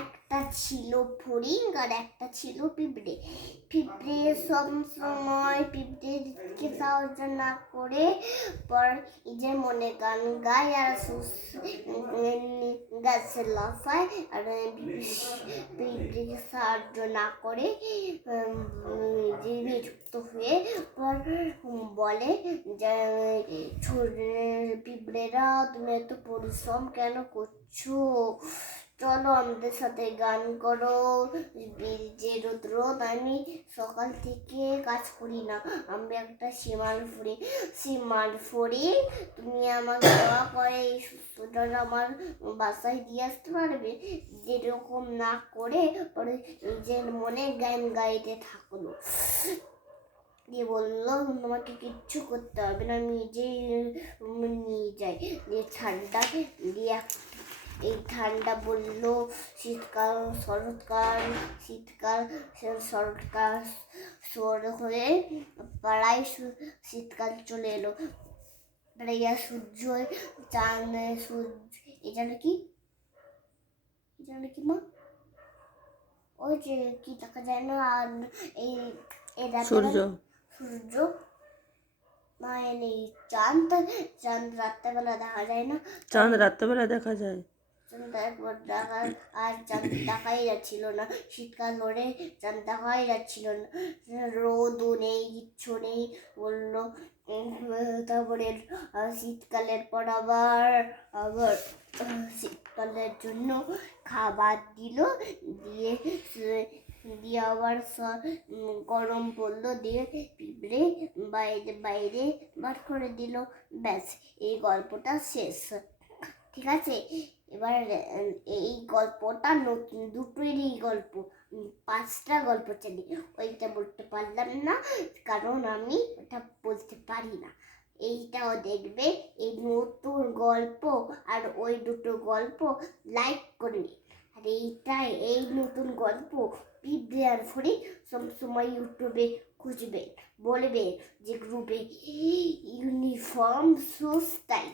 একটা ছিল ফড়িং আর একটা ছিল পিঁপড়ে। পিঁপড়ে সব সময় পিঁপড়েকে সাহায্য না করে পর নিজের মনে গান গায় আর গাছে লাফায়, আর পিঁপড়েকে সাহায্য না করে বিরক্ত হয়ে পর বলে যে পিঁপড়েরা তুমি এত পরিশ্রম কেন করছো, চলো আমাদের সাথে গান করো। যে রোদ রোদ আমি সকাল থেকে কাজ করি না, আমি একটা শিমাল ফড়ি তুমি আমাকে দয়া করে এই সুস্থটা আমার বাসায় দিয়ে আসতে পারবে? যেরকম না করে পরে নিজের মনে গান গাইতে থাকলো। দিয়ে বললো তোমাকে কিচ্ছু করতে হবে না, আমি নিজেই নিয়ে যাই। দিয়ে ঠান্ডা দিয়ে এই ঠান্ডা বললো শীতকাল শরৎকাল হয়ে পাড়ায় শীতকাল চলে এলো। সূর্য চাঁদ এটা কি মা? ওই যে কি দেখা যায় না, আর এই সূর্য মানে চাঁদ রাত্রেবেলা দেখা যায় না, চাঁদ রাত্রেবেলা দেখা যায়, আর চাঁদ দেখাই যাচ্ছিল না। শীতকাল ধরে চাঁদ দেখাই যাচ্ছিল না, রোদও নেই কিচ্ছু নেই বললো। তারপরে শীতকালের পর আবার শীতকালের জন্য খাবার দিল, দিয়ে আবার গরম পড়লো, দিয়ে পিঁপড়ে বাইরে বার করে দিল। ব্যাস, এই গল্পটা শেষ। ঠিক আছে, এবার এই গল্পটা নতুন দুটোরই গল্প, 5টা গল্প চাই। ওইটা বলতে পারলাম না কারণ আমি ওটা বলতে পারি না। এইটাও দেখবে, এই নতুন গল্প আর ওই দুটো গল্প লাইক করবে। আর এই নতুন গল্প পিঁপড়ে আর ফড়ি সবসময় ইউটিউবে খুঁজবে, বলবে যে গ্রুপে uniform shoes tie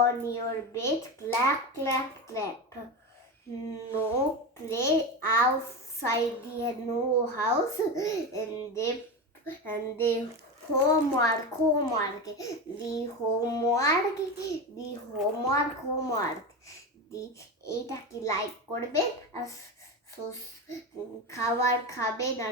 on your bed, clap, clap, clap. No play outside the no house, and the homework. এইটাকে লাইক করবে আর খাবার খাবে না।